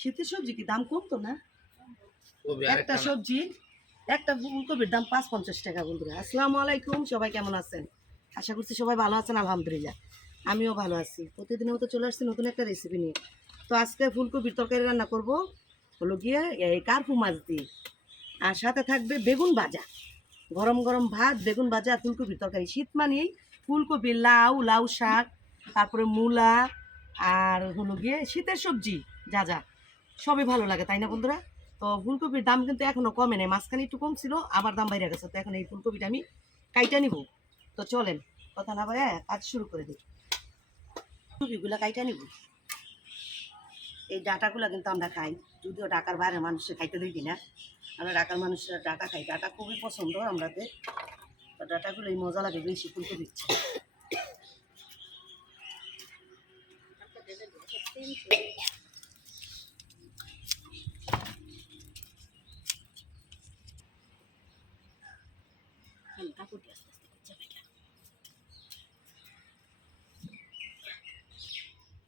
শীতের সবজি কি দাম কমতো না? একটা সবজি একটা ফুলকপির দাম পাঁচ পঞ্চাশ টাকা বন্ধুরা। আসসালামু আলাইকুম সবাই কেমন আছেন? আশা করছি সবাই ভালো আছেন আলহামদুলিল্লাহ। আমিও ভালো আছি। প্রতিদিনের মতো চলে আসছি নতুন একটা রেসিপি নিয়ে। তো আজকে ফুলকপির তরকারি রান্না করব হলো গিয়ে এই কার্পু মাছ দিয়ে। আর সাথে থাকবে বেগুন ভাজা। গরম গরম ভাত বেগুন ভাজা আর ফুলকপির তরকারি। শীত মানেই ফুলকপি, লাউ লাউ শাক, তারপরে মূলা আর হলো গিয়ে শীতের সবজি, যা যা। সবই ভালো লাগে, তাই না বন্ধুরা? তো ফুলকপির দাম কিন্তু এখনও কমে নেই, মাঝখানে একটু কম ছিল, আবার দাম বাইরে গেছে। তো এখন এই ফুলকপিটা আমি কাইটা নিব। তো চলেন, কথা না বাইরে কাজ শুরু করে দিই। ফুলকপিগুলো কাইটা নিব। এই ডাটাগুলো কিন্তু আমরা খাই, যদিও ঢাকার বাইরে মানুষের খাইতে দেখি না। আমরা ঢাকার মানুষরা ডাটা খাই, ডাটা খুবই পছন্দ আমাদের। ডাটাগুলো এই মজা লাগে, বেশি ফুলকপির দিচ্ছে দাও।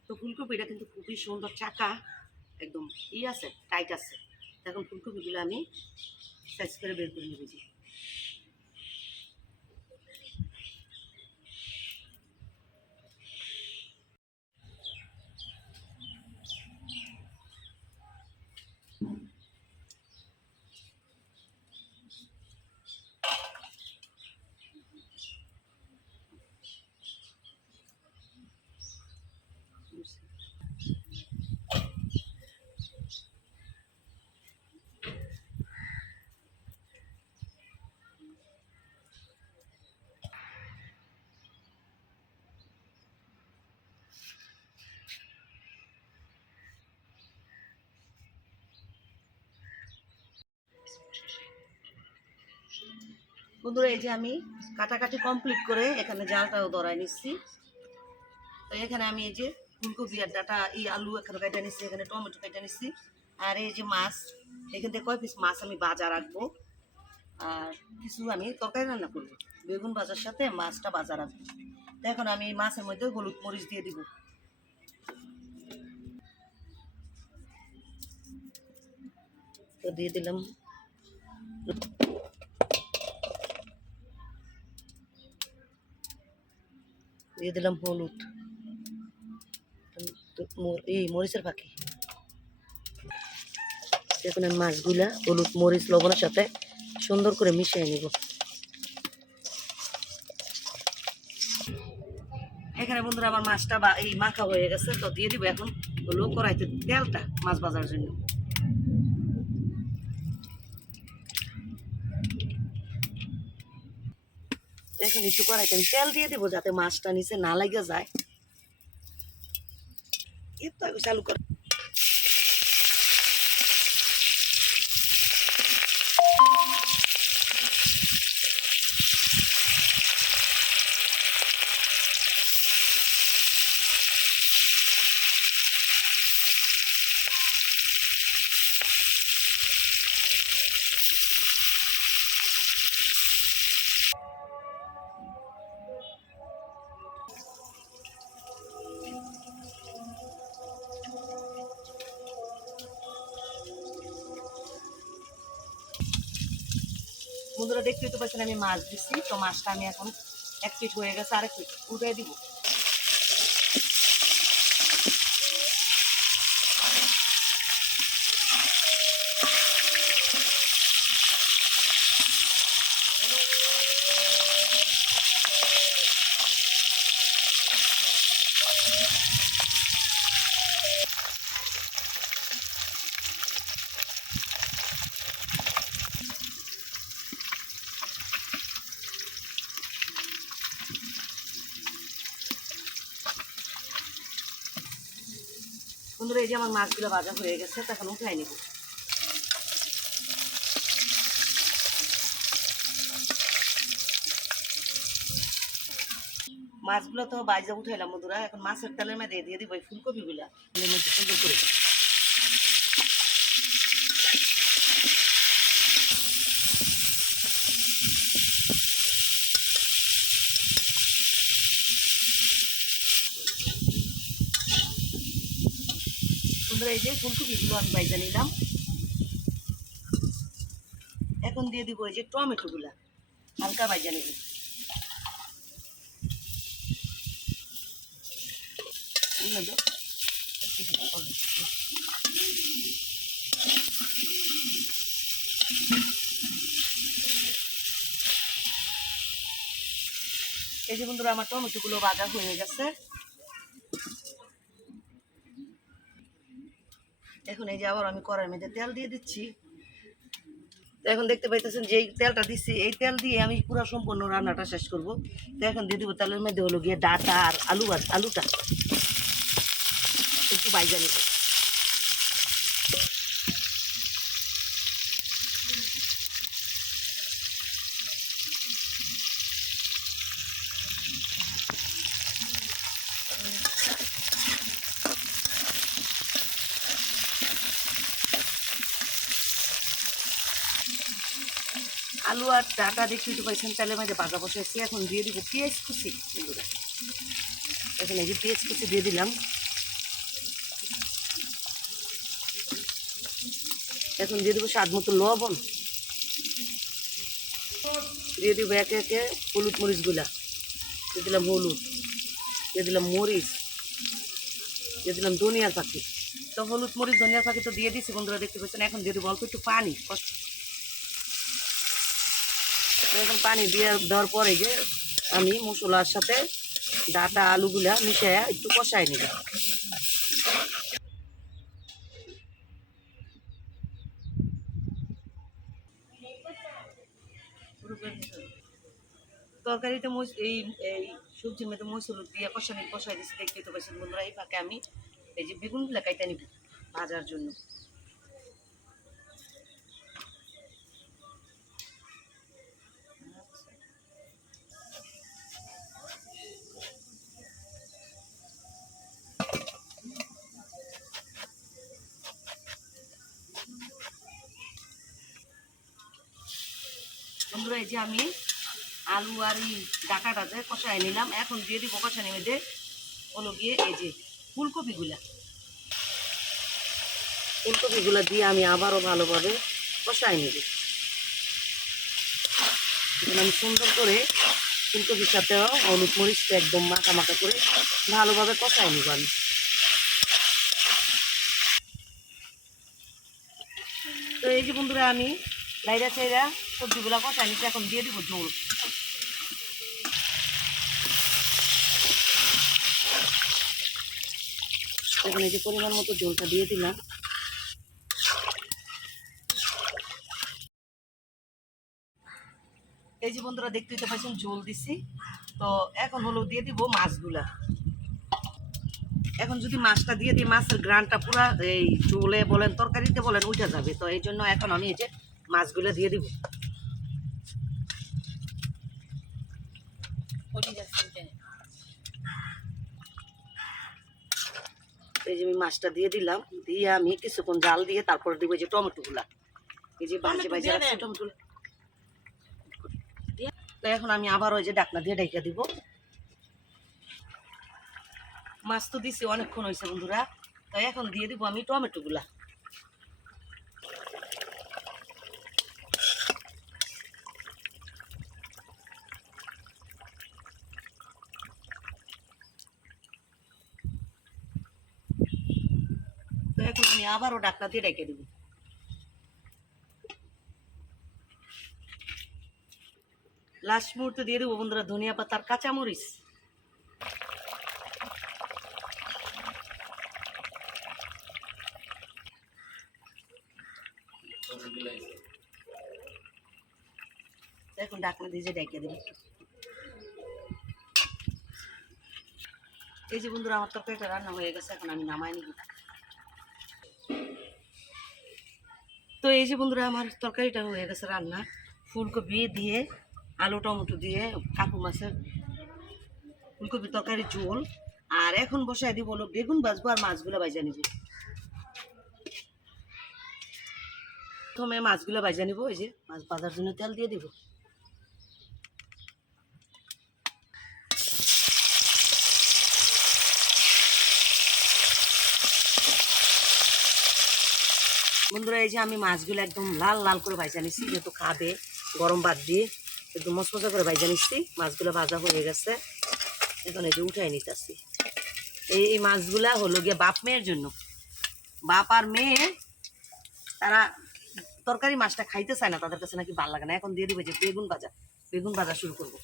তো ফুলকপিটা কিন্তু খুবই সুন্দর চাকা, একদম ই আছে টাইট আছে। এখন ফুলকপিগুলো আমি সাইজ করে বের করে নেবেছি বন্ধুরা, এই যে আমি কাটাকাটি কমপ্লিট করে এখানে জালটাও ধরাই নিচ্ছি। তো এখানে আমি এই যে ফুলকপি আর ডাটা, এই আলু এখানে কেটে নিচ্ছি, এখানে টমেটো কেটে নিচ্ছি। আর এই যে মাছ, এখান থেকে কয় পিস মাছ আমি বাজা রাখব আর কিছু আমি তরকারি রান্না করব। বেগুন ভাজার সাথে মাছটা বাজা রাখব তো এখন আমি মাছের মধ্যে হলুদ মরিচ দিয়ে দিব। তো দিয়ে দিলাম। দিয়ে দিলাম হলুদ। এই মরিচের পাখি এখন আমি মাছগুলা, হলুদ, মরিচ, লবণের সাথে সুন্দর করে মিশিয়ে নিব। এখানে বন্ধুরা, আমার মাছটা বা এই মাখা হয়ে গেছে, তো দিয়ে দিব এখন হলো কড়াইতে তেলটা মাছ ভাজার জন্য। এখন একটু কড়াইতে আমি তেল দিয়ে দেবো যাতে মাছটা নিচে না লেগে যায়। এর তো আগে চালু কর। বন্ধুরা দেখতেই তো পাচ্ছেন আমি মাছ দিচ্ছি। তো মাছটা আমি এখন এক পিট হয়ে গেছে, আরেক পিট উঠে দিব। বন্ধুরা, এই যে আমার মাছগুলো ভাজা হয়ে গেছে, তো এখন উঠাই নিব। মাছগুলো তো বাইজা উঠাইলাম বন্ধুরা, এখন মাছের তেলের মধ্যে দিয়ে দিব ফুলকপিগুলা। সুন্দর করে। বন্ধুরা ফুলকপিগুলো আমি বাইজা নিলাম। এখন দিয়ে দিব এই যে টমেটোগুলা। হালকা বাইজা নেব। এই যে বন্ধুরা, আমার টমেটোগুলো ভাজা হয়ে গেছে। এখন এই যে আবার আমি কড়াই মেঝে তেল দিয়ে দিচ্ছি। তো এখন দেখতে পাইতেছেন যে এই তেলটা দিচ্ছি এই তেল দিয়ে আমি পুরো সম্পূর্ণ রান্নাটা শেষ করব। তো এখন দিয়ে দিব তেলের মধ্যে হলো গিয়ে ডাটা আর আলু আলুটা। একটু বাইজা নিতে আলু আর ডাটা দেখতে পাইছেন, তেলের মাঝে ভাজা বসাইছি এখন দিয়ে দিব পেঁয়াজ কুচি। এখন এই যে পেঁয়াজ কুচি দিয়ে দিলাম। এখন দিয়ে দেবো স্বাদ মতো লবণ। দিয়ে দিব একে একে হলুদ মরিচগুলা। দিয়ে দিলাম হলুদ। দিয়ে দিলাম মরিচ। দিয়ে দিলাম ধনিয়ার পাখি তো হলুদ, মরিচ ধনিয়ার পাখি তো দিয়ে দিচ্ছি বন্ধুরা, দেখতে পাচ্ছেন, এখন দিয়ে দেবো অল্প একটু পানি। কষ্ট এখন পানি দিয়ে দেওয়ার পরে যে আমি মশলার সাথে ডাটা আলুগুলা মিশিয়ে একটু কষাই নিব। তরকারিতে এই এই সবজির মধ্যে মসুর দিয়ে কষানি কষাই দিচ্ছি দেখতে তো পাচ্ছেন বন্ধুরা, এই ফাঁকে আমি এই যে বেগুনগুলা কাইটা নিব ভাজার জন্য। বন্ধুরা, এই যে আমি আলু আর এই ডাকাটাতে কষাই নিলাম। এখন দিয়ে দিব কষানি মধ্যে হলো গিয়ে এই যে ফুলকপিগুলা। ফুলকপিগুলা দিয়ে আমি আবারও ভালোভাবে কষাই নেব। আমি সুন্দর করে ফুলকপির সাথে হলুদ মরিচটা একদম মাখা মাখা করে ভালোভাবে কষাই নেব আমি। তো এই যে বন্ধুরা, আমি লাইরা চাইরা সবজিগুলা কষাই নিচ্ছি এখন দিয়ে দিব ঝোল। এখন এই যে পরিমাণ মতো ঝোলটা দিয়ে দিলাম। এই যে বন্ধুরা দেখতেই তো পাচ্ছেন, ঝোল দিছি। তো এখন হলো দিয়ে দিব মাছগুলা। এখন যদি মাছটা দিয়ে দিই, মাছের গ্রানটা পুরা এই ঝোলে বলেন, তরকারিতে বলেন, উঠে যাবে। তো এই জন্য এখন আমি এই যে মাছগুলো দিয়ে দিব। এই যে আমি মাছটা দিয়ে দিলাম দিয়ে আমি কিছুক্ষণ জাল দিয়ে তারপরে দিব যে টমেটোগুলা। এই যে বাজে বাজে টমেটো তো এখন আমি আবার ওই যে ডাকনা দিয়ে ডাইকা দিব। মাছ তো দিছি অনেকক্ষণ হয়েছে বন্ধুরা। তাই এখন দিয়ে দিব আমি টমেটোগুলা। আবারও ডাকনা দিয়ে ডেকে দিব। লাস্ট মুহূর্তে দিয়ে দেবো বন্ধুরা, ধনিয়া পাতার কাঁচামরিচ। এখন ডাকনা দিয়ে ডেকে দেবো। এই যে বন্ধুরা, আমার তরকারিটা রান্না হয়ে গেছে, এখন আমি নামাই নিব। এই যে বন্ধুরা, আমার তরকারিটা হয়ে গেছে রান্না। ফুলকপি দিয়ে, আলু টমেটো দিয়ে কাকু মাছের ফুলকপি তরকারি, ঝোল। আর এখন বসায় দিব হলো বেগুন বাজবো আর মাছগুলো ভাজা নিব। প্রথমে মাছগুলো ভাজা নিব, এই যে মাছ ভাজার জন্য তেল দিয়ে দিব। বন্ধুরা, এই যে আমি মাছগুলো একদম লাল লাল করে ভাজা নিচ্ছি যেহেতু খাবে, গরম বাদ দিয়ে একদম মশমশা করে ভাজা নিচ্ছি মাছগুলো ভাজা হয়ে গেছে। এখন এই যে উঠাই নিতেছি। এই এই মাছগুলা হলো গিয়ে বাপ মেয়ের জন্য। বাপ আর মেয়ে, তারা তরকারি মাছটা খাইতে চায় না, তাদের কাছে নাকি ভালো লাগে না। এখন দিয়ে দিবে যে বেগুন ভাজা। বেগুন ভাজা শুরু করব।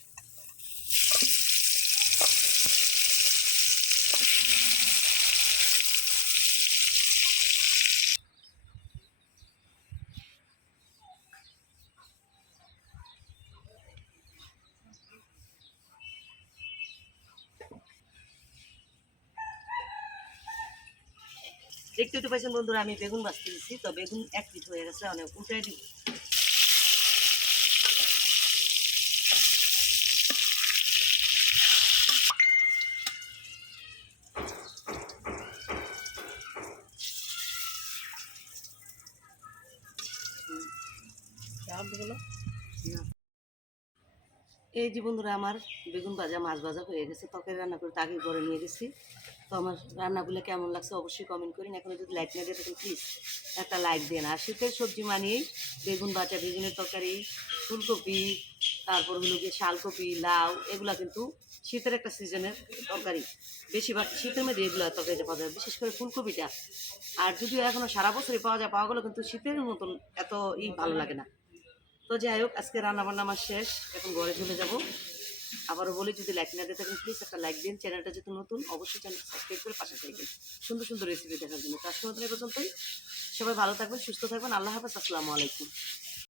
দেখতে তো পাইছেন বন্ধুরা, আমি বেগুন ভাজতে দিচ্ছি তো বেগুন এক পিঠ হয়ে গেছে অনেক উল্টাই দিব। এই যে বন্ধুরা, আমার বেগুন ভাজা, মাছ ভাজা হয়ে গেছে, তরকারি রান্না করে তাকে করে নিয়ে গেছি। তো আমার রান্নাগুলো কেমন লাগছে অবশ্যই কমেন্ট করেন। এখন যদি লাইক না দিয়ে থাকেন প্লিজ একটা লাইক দেন। আর শীতের সবজি মানিয়েই বেগুন ভাজা, বেগুনের তরকারি, ফুলকপি, তারপর হলো গিয়ে শালকপি, লাউ, এগুলা কিন্তু শীতের একটা সিজনের তরকারি। বেশিরভাগ শীতের মধ্যে এগুলো তরকারিটা পাওয়া যায়, বিশেষ করে ফুলকপিটা। আর যদিও এখনও সারা বছরই পাওয়া যায়, পাওয়া গেলো কিন্তু শীতের মতন এত ই ভালো লাগে না। তো যাই হোক, আজকে রান্না বান্না আমার শেষ। এখন ঘরে চলে যাব। আবারও বলি, যদি লাইক না দিয়ে থাকেন প্লিজ একটা লাইক দিন। চ্যানেলটা যেহেতু নতুন, অবশ্যই চ্যানেল সাবস্ক্রাইব করে পাশে থাকবেন। সুন্দর সুন্দর রেসিপি দেখার জন্য। তার সময় পর্যন্তই। সবাই ভালো থাকবেন, সুস্থ থাকবেন। আল্লাহ হাফেজ, আসসালামু আলাইকুম।